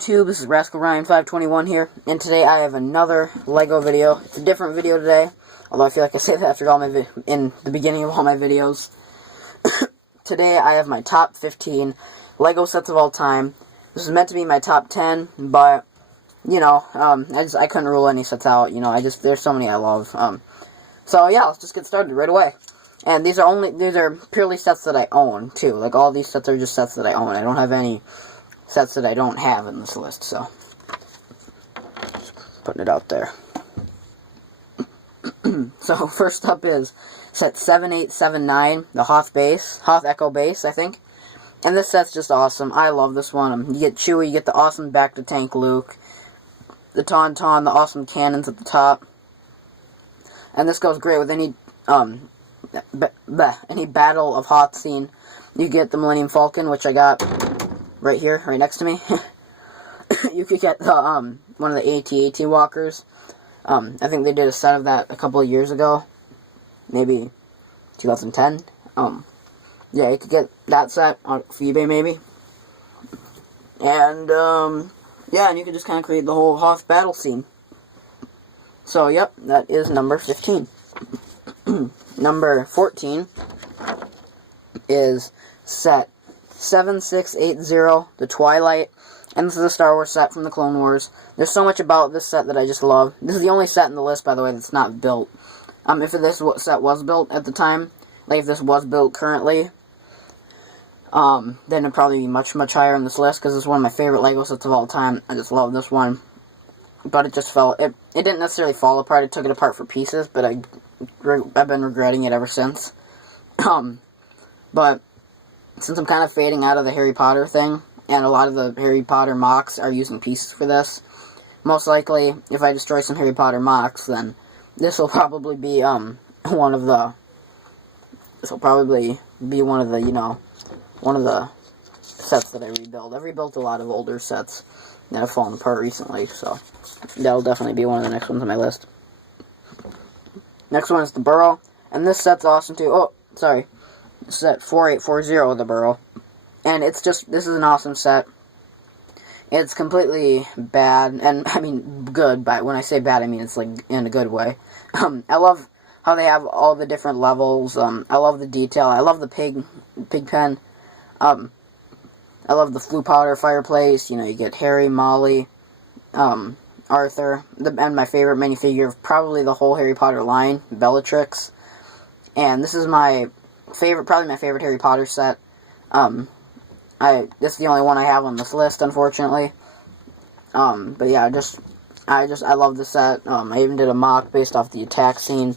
YouTube, this is Rascal Ryan 521 here, and today I have another LEGO video. It's a different video today, although I feel like I say that after all my in the beginning of all my videos. Today I have my top 15 LEGO sets of all time. This is meant to be my top 10, but you know, I couldn't rule any sets out. You know, there's so many I love. So yeah, let's just get started right away. And these are purely sets that I own too. Like all these sets are just sets that I own. I don't have any sets that I don't have in this list, so just putting it out there. So first up is set 7879, the Hoth Echo base, I think. And this set's just awesome. I love this one. You get Chewie, you get the awesome back-to-tank Luke, the Tauntaun, the awesome cannons at the top. And this goes great with any Battle of Hoth scene. You get the Millennium Falcon, which I got right here, right next to me. You could get the one of the AT-AT walkers. I think they did a set of that a couple of years ago, maybe 2010. Yeah, you could get that set on eBay maybe. And yeah, and you could just kind of create the whole Hoth battle scene. So yep, that is number 15. Number 14 is set 7680, the Twilight, and this is a Star Wars set from the Clone Wars. There's so much about this set that I just love. This is the only set in the list, by the way, that's not built. If this set was built at the time, like if this was built currently, then it'd probably be much, much higher on this list, because it's one of my favorite LEGO sets of all time. I just love this one. But it just fell, it didn't necessarily fall apart, I took it apart for pieces, but I've been regretting it ever since. But since I'm kind of fading out of the Harry Potter thing, and a lot of the Harry Potter mocks are using pieces for this, most likely, if I destroy some Harry Potter mocks, then this will probably be, you know, one of the sets that I rebuild. I've rebuilt a lot of older sets that have fallen apart recently, so that'll definitely be one of the next ones on my list. Next one is the Burrow, and this set's awesome too. Oh, sorry. Set 4840, the Burrow. And it's just, this is an awesome set. It's completely bad, and I mean good, but when I say bad, I mean it's like in a good way. I love how they have all the different levels. I love the detail. I love the pig pen. I love the flue powder fireplace. You know, you get Harry, Molly, Arthur, and my favorite minifigure of probably the whole Harry Potter line, Bellatrix. And this is my favorite, probably my favorite Harry Potter set. This is the only one I have on this list, unfortunately. But yeah, I love the set. I even did a mock based off the attack scene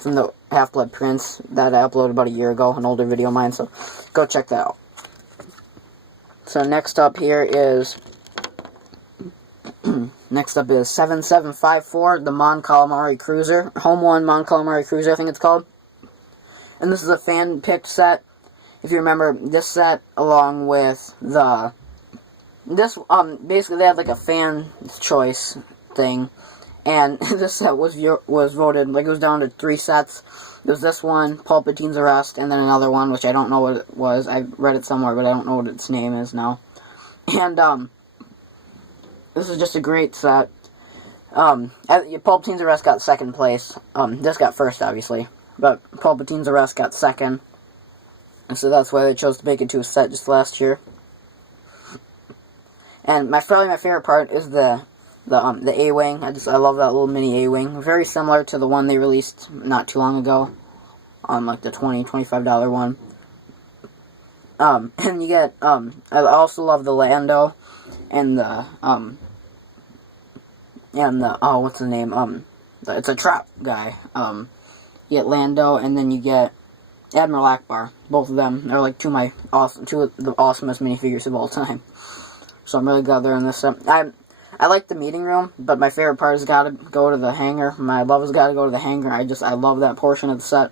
from the Half-Blood Prince that I uploaded about a year ago, an older video of mine, so go check that out. So next up here is 7754, the Mon Calamari Cruiser, Home One Mon Calamari Cruiser, I think it's called. And this is a fan-picked set. If you remember, this set, along with basically they had like a fan choice thing, and this set was voted, like it was down to 3 sets. There's this one, Palpatine's Arrest, and then another one, which I don't know what it was. I read it somewhere, but I don't know what its name is now. And, this is just a great set. Palpatine's Arrest got 2nd place. This got 1st, obviously. But Palpatine's Arrest got 2nd. And so that's why they chose to make it to a set just last year. And probably my favorite part is the A-Wing. I love that little mini A-Wing. Very similar to the one they released not too long ago. On like the $25 one. And you get, I also love the Lando. And the, oh, what's his name? It's a trap guy. You get Lando, and then you get Admiral Akbar. Both of them are like two of the awesomest minifigures of all time. So I'm really glad they're in this set. I like the meeting room, but my favorite part has got to go to the hangar. My love has got to go to the hangar. I love that portion of the set.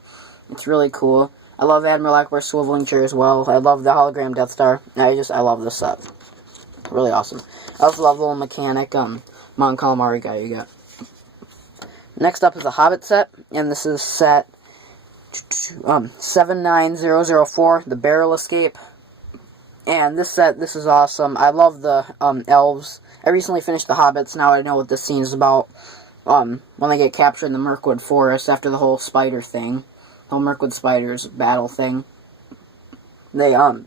It's really cool. I love Admiral Akbar's swiveling chair as well. I love the hologram Death Star. I love this set. Really awesome. I also love the little mechanic, Mon Calamari guy you get. Next up is the Hobbit set, and this is set 79004, the Barrel Escape. And this set, this is awesome. I love the elves. I recently finished the Hobbits. Now I know what this scene is about. When they get captured in the Mirkwood Forest after the whole spider thing. The whole Mirkwood Spiders battle thing. They, the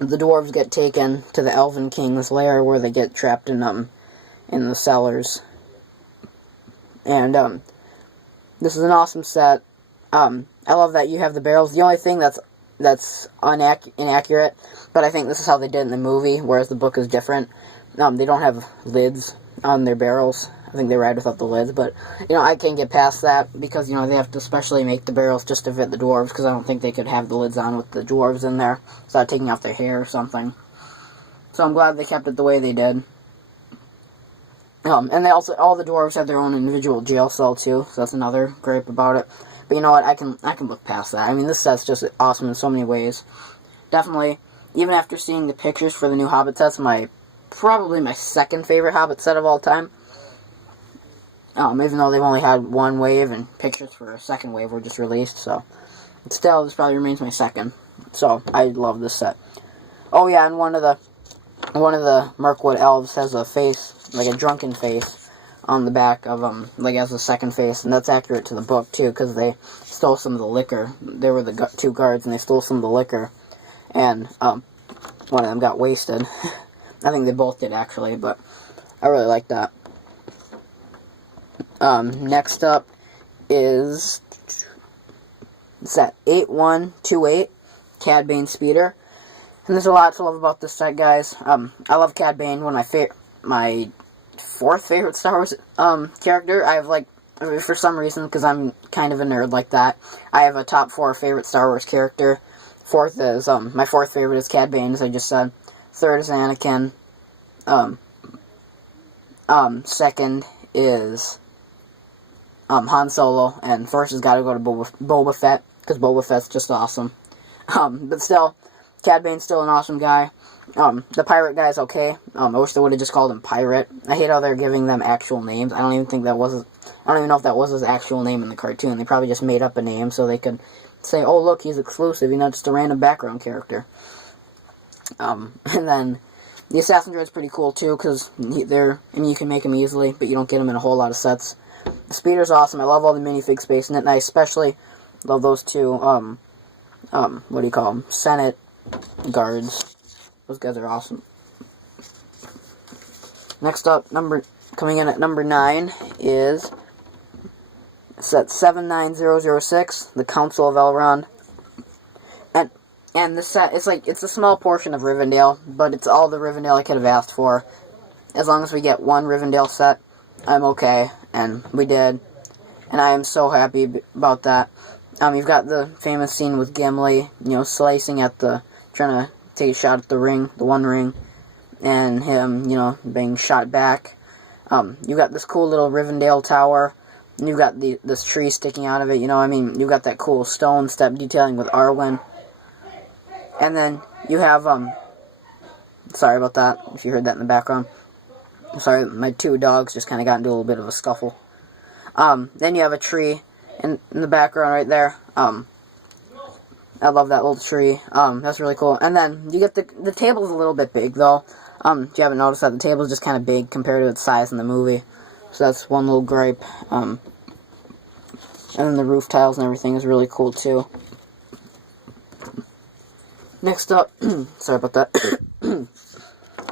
dwarves get taken to the Elven King's lair where they get trapped in the cellars. And, this is an awesome set. I love that you have the barrels. The only thing that's inaccurate, but I think this is how they did it in the movie, whereas the book is different. They don't have lids on their barrels. I think they ride without the lids, but, you know, I can't get past that, because, you know, they have to specially make the barrels just to fit the dwarves, because I don't think they could have the lids on with the dwarves in there, without taking off their hair or something. So I'm glad they kept it the way they did. And they also, all the dwarves have their own individual jail cell, too, so that's another gripe about it. But you know what, I can look past that. I mean, this set's just awesome in so many ways. Definitely, even after seeing the pictures for the new Hobbit sets, probably my second favorite Hobbit set of all time. Even though they've only had one wave, and pictures for a second wave were just released, so. Still, this probably remains my second. So, I love this set. Oh yeah, and one of the Mirkwood elves has a face, like a drunken face, on the back of like as a second face, and that's accurate to the book too, because they stole some of the liquor. They were the two guards, and they stole some of the liquor, and one of them got wasted. I think they both did actually, but I really like that. Next up is set 8128, CAD Bane Speeder. And there's a lot to love about this set, guys. I love CAD Bane, one of my fourth favorite Star Wars character. I have, like, for some reason, because I'm kind of a nerd like that, I have a top 4 favorite Star Wars character. Fourth is, my fourth favorite is CAD Bane, as I just said. Third is Anakin. Second is Han Solo, and first has got to go to Boba Fett, because Boba Fett's just awesome. But still, CAD Bane's still an awesome guy. The pirate guy's okay. I wish they would have just called him Pirate. I hate how they're giving them actual names. I don't even know if that was his actual name in the cartoon. They probably just made up a name so they could say, oh look, he's exclusive, you know, just a random background character. And then the Assassin Droid's pretty cool too, because you can make them easily, but you don't get them in a whole lot of sets. The Speeder's awesome. I love all the minifig space in it, and I especially love those two, what do you call them? Senate guards. Those guys are awesome. Next up, coming in at number 9 is set 79006, the Council of Elrond. And this set, it's a small portion of Rivendell, but it's all the Rivendell I could have asked for. As long as we get one Rivendell set, I'm okay, and we did. And I am so happy about that. You've got the famous scene with Gimli, you know, slicing at trying to take a shot at the ring, the One Ring, and him, you know, being shot back. You got this cool little Rivendell tower, and you've got this tree sticking out of it, you know, I mean, you've got that cool stone step detailing with Arwen. And then you have, sorry about that, if you heard that in the background. Sorry, my two dogs just kind of got into a little bit of a scuffle. Then you have a tree in the background right there. I love that little tree. That's really cool. And then you get the table's a little bit big though. If you haven't noticed that, the table's just kind of big compared to its size in the movie. So that's one little gripe. And then the roof tiles and everything is really cool too. Next up, sorry about that.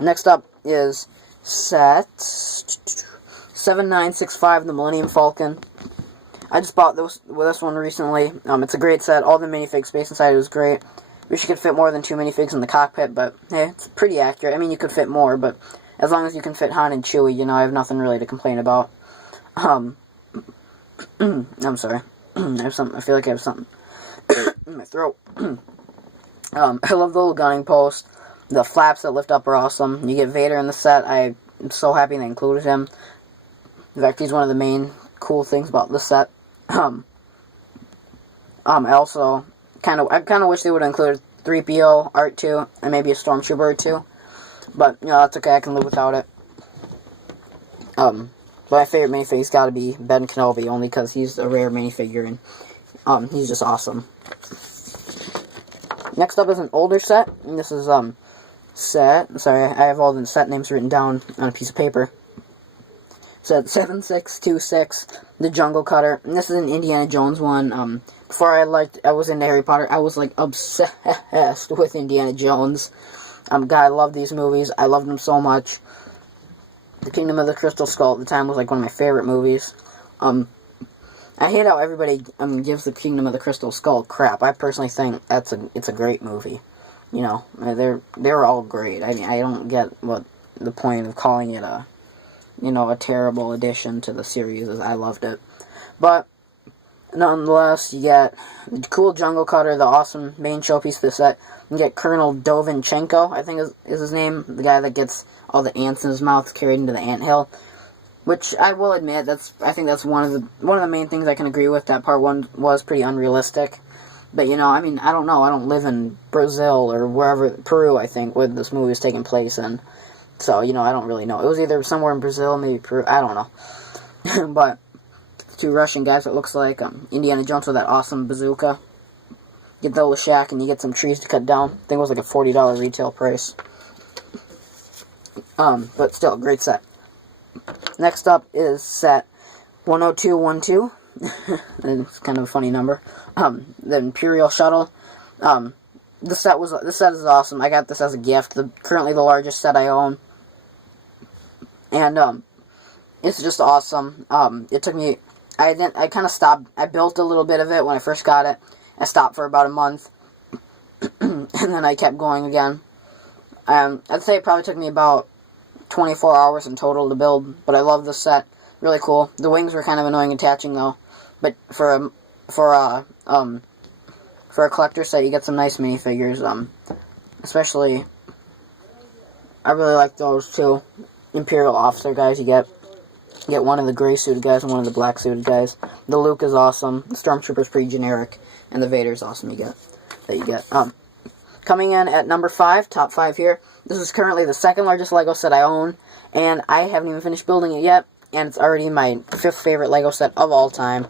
Next up is set 7965, the Millennium Falcon. I just bought this one recently. It's a great set. All the minifig space inside was great. Wish you could fit more than 2 minifigs in the cockpit, but hey, it's pretty accurate. I mean, you could fit more, but as long as you can fit Han and Chewie, you know, I have nothing really to complain about. I'm sorry. I feel like I have something in my throat. I love the little gunning post. The flaps that lift up are awesome. You get Vader in the set. I'm so happy they included him. In fact, he's one of the main cool things about this set. I also kind of wish they would have included 3PO, R2, and maybe a Stormtrooper or two. But, you know, that's okay. I can live without it. But my favorite minifigure's got to be Ben Kenobi, only because he's a rare minifigure, and he's just awesome. Next up is an older set, and this is, set, sorry, I have all the set names written down on a piece of paper. Set 7626, The Jungle Cutter, and this is an Indiana Jones one. Before I was into Harry Potter, I was, like, obsessed with Indiana Jones. God, I love these movies. I loved them so much. The Kingdom of the Crystal Skull at the time was, like, one of my favorite movies. I hate how everybody gives the Kingdom of the Crystal Skull crap. I personally think it's a great movie. You know, they're all great. I mean, I don't get what the point of calling it a terrible addition to the series is. I loved it. But, nonetheless, you get the cool Jungle Cutter, the awesome main showpiece of the set. You get Colonel Dovinchenko, I think is his name, the guy that gets all the ants in his mouth carried into the anthill. Which, I will admit, I think that's one of the main things I can agree with. That part one was pretty unrealistic. But, you know, I mean, I don't know. I don't live in Brazil or wherever, Peru, I think, where this movie is taking place in. So, you know, I don't really know. It was either somewhere in Brazil, maybe Peru, I don't know. But, two Russian guys, it looks like. Indiana Jones with that awesome bazooka. Get the little shack and you get some trees to cut down. I think it was like a $40 retail price. But still, great set. Next up is set 10212. It's kind of a funny number. The Imperial Shuttle. This set is awesome. I got this as a gift. Currently the largest set I own. And, it's just awesome. It took me, I kind of stopped, I built a little bit of it when I first got it. I stopped for about a month. And then I kept going again. I'd say it probably took me about 24 hours in total to build, but I love this set. Really cool. The wings were kind of annoying attaching though, but for a collector set, you get some nice minifigures. Especially, I really like those two Imperial officer guys. You get one of the gray suited guys and one of the black suited guys. The Luke is awesome. The Stormtrooper's pretty generic, and the Vader's awesome. You get. Coming in at number 5, top 5 here. This is currently the second largest Lego set I own, and I haven't even finished building it yet, and it's already my 5th favorite Lego set of all time.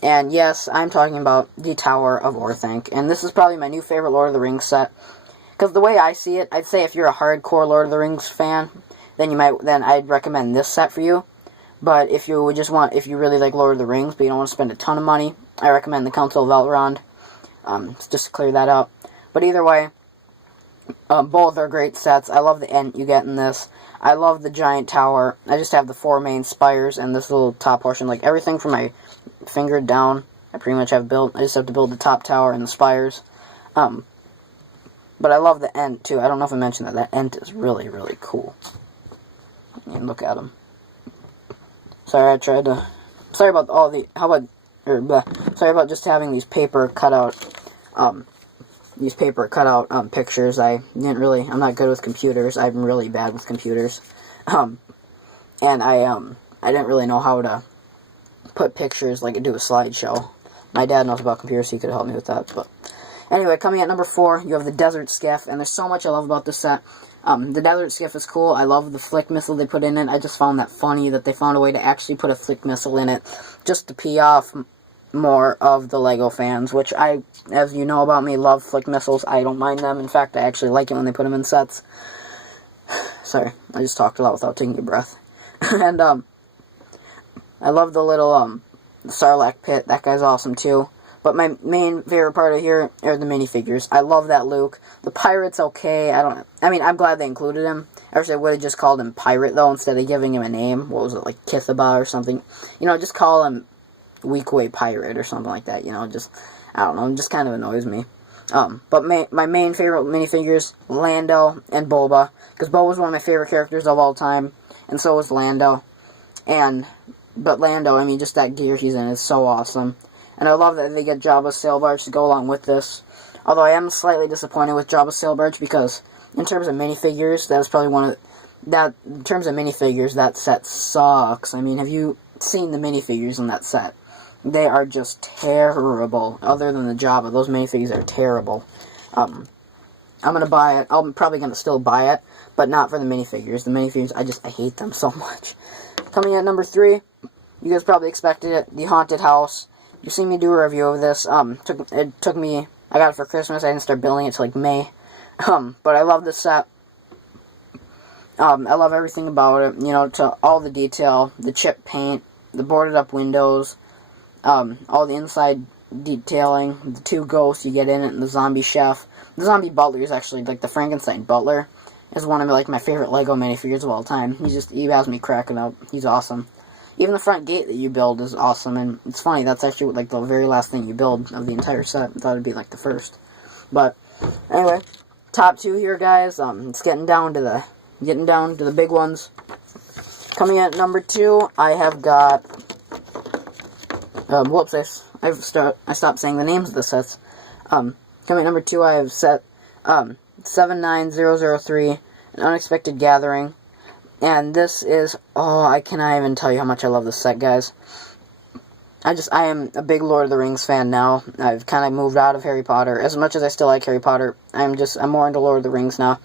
And yes, I'm talking about the Tower of Orthanc, and this is probably my new favorite Lord of the Rings set. Because the way I see it, I'd say if you're a hardcore Lord of the Rings fan, then I'd recommend this set for you. But if you really like Lord of the Rings, but you don't want to spend a ton of money, I recommend the Council of Elrond. Just to clear that up. But either way, both are great sets. I love the Ent you get in this. I love the giant tower. I just have the 4 main spires and this little top portion. Like, everything from my finger down, I pretty much have built. I just have to build the top tower and the spires. But I love the Ent, too. I don't know if I mentioned that. That Ent is really, really cool. And look at him. Sorry, sorry about all the... sorry about just having these paper cutout... pictures. I'm not good with computers. I'm really bad with computers. And I didn't really know how to put pictures, like do a slideshow. My dad knows about computers, so he could help me with that. But anyway, coming at number 4, you have the Desert Skiff, and there's so much I love about this set. The Desert Skiff is cool. I love the flick missile they put in it. I just found that funny that they found a way to actually put a flick missile in it, just to pee off more of the Lego fans, which I, as you know about me, love flick missiles. I don't mind them. In fact, I actually like it when they put them in sets. Sorry, I just talked a lot without taking a breath. And, I love the little, Sarlacc pit. That guy's awesome, too. But my main favorite part of here are the minifigures. I love that Luke. The pirate's okay. I'm glad they included him. I wish they would have just called him Pirate, though, instead of giving him a name. What was it, like Kithaba or something? You know, just call him Weequay Pirate or something like that, you know, just, I don't know, it just kind of annoys me. But my main favorite minifigures, Lando and Boba, because Boba's one of my favorite characters of all time, and so is Lando. But Lando, I mean, just that gear he's in is so awesome. And I love that they get Jabba's sail barge to go along with this. Although I am slightly disappointed with Jabba's sail barge, because in terms of minifigures, that was probably in terms of minifigures, that set sucks. I mean, have you seen the minifigures in that set? They are just terrible. Other than the Jabba, those minifigures are terrible. I'm gonna buy it. I'm probably gonna still buy it, but not for the minifigures. The minifigures, I hate them so much. Coming at number 3, you guys probably expected it. The Haunted House. You've seen me do a review of this. It took me I got it for Christmas. I didn't start building it till like May. But I love this set. I love everything about it, you know, to all the detail, the chip paint, the boarded up windows, all the inside detailing, the 2 ghosts you get in it, and the zombie chef. The zombie butler is actually, like, the Frankenstein butler is one of, like, my favorite LEGO minifigures of all time. He has me cracking up. He's awesome. Even the front gate that you build is awesome, and it's funny, that's actually, like, the very last thing you build of the entire set. I thought it'd be, like, the first. But, anyway, top 2 here, guys. It's getting down to the big ones. Coming in at number 2, I have got, whoops, I stopped saying the names of the sets. Coming at number 2, I have set, 79003, An Unexpected Gathering. And this is, oh, I cannot even tell you how much I love this set, guys. I am a big Lord of the Rings fan now. I've kind of moved out of Harry Potter. As much as I still like Harry Potter, I'm more into Lord of the Rings now.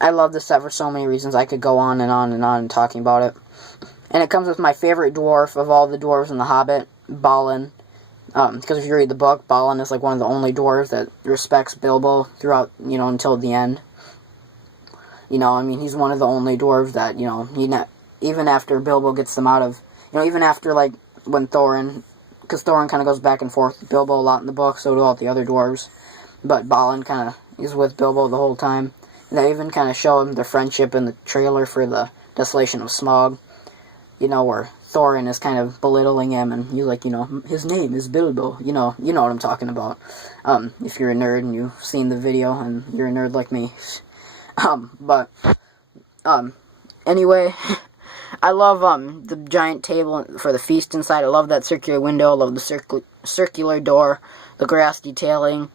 I love this set for so many reasons. I could go on and on and on talking about it. And it comes with my favorite dwarf of all the dwarves in The Hobbit, Balin. Because if you read the book, Balin is like one of the only dwarves that respects Bilbo throughout, you know, until the end. You know, I mean, he's one of the only dwarves that, you know, even after Bilbo gets them out of, you know, even after, like, when Thorin, because Thorin kind of goes back and forth with Bilbo a lot in the book, so do all the other dwarves. But Balin kind of is with Bilbo the whole time. And they even kind of show him their friendship in the trailer for the Desolation of Smaug. You know, where Thorin is kind of belittling him, and he's like, you know, his name is Bilbo. You know what I'm talking about. If you're a nerd and you've seen the video, and you're a nerd like me. Anyway, I love, the giant table for the feast inside. I love that circular window. I love the circular door, the grass detailing.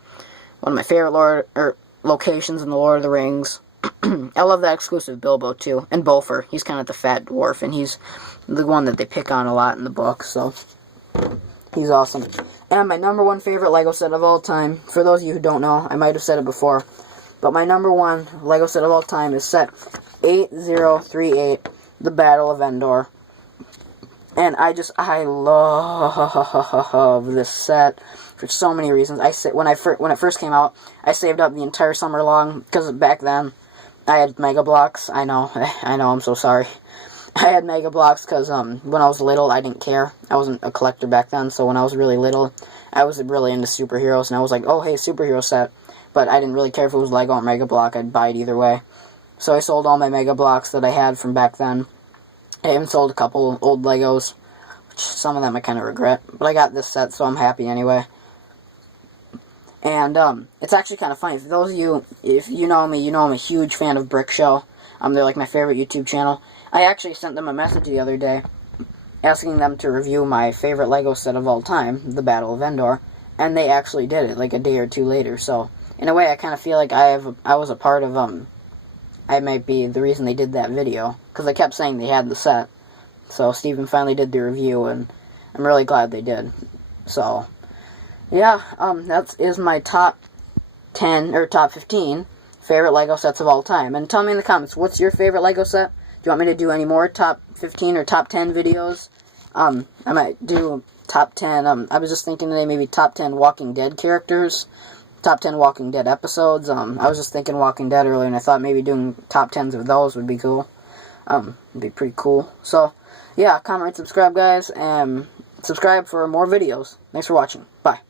One of my favorite locations in the Lord of the Rings. I love that exclusive Bilbo, too. And Bofur. He's kind of the fat dwarf, and he's the one that they pick on a lot in the book, so he's awesome. And my number 1 favorite LEGO set of all time, for those of you who don't know, I might have said it before, but my number 1 LEGO set of all time is set 8038, The Battle of Endor. And I love this set for so many reasons. When it first came out, I saved up the entire summer long, because back then, I had Mega Blocks. I know, I'm so sorry. I had Mega Blocks because, when I was little, I didn't care. I wasn't a collector back then, so when I was really little, I was really into superheroes, and I was like, oh, hey, superhero set. But I didn't really care if it was Lego or Mega Block. I'd buy it either way. So I sold all my Mega Blocks that I had from back then. I even sold a couple old Legos, which some of them I kind of regret. But I got this set, so I'm happy anyway. And, it's actually kind of funny. For those of you, if you know me, you know I'm a huge fan of Brick Show. They're like my favorite YouTube channel. I actually sent them a message the other day, asking them to review my favorite LEGO set of all time, The Battle of Endor. And they actually did it, like a day or two later. So, in a way, I kind of feel like I was a part of, I might be the reason they did that video. Because they kept saying they had the set. So, Steven finally did the review, and I'm really glad they did. So, yeah, that is my top 10, or top 15 favorite LEGO sets of all time. And tell me in the comments, what's your favorite LEGO set? Do you want me to do any more top 15 or top 10 videos? I might do top 10, I was just thinking today, maybe top 10 Walking Dead characters, top 10 Walking Dead episodes. I was just thinking Walking Dead earlier, and I thought maybe doing top 10s of those would be cool. It'd be pretty cool. So, yeah, comment, rate, subscribe, guys, and subscribe for more videos. Thanks for watching. Bye.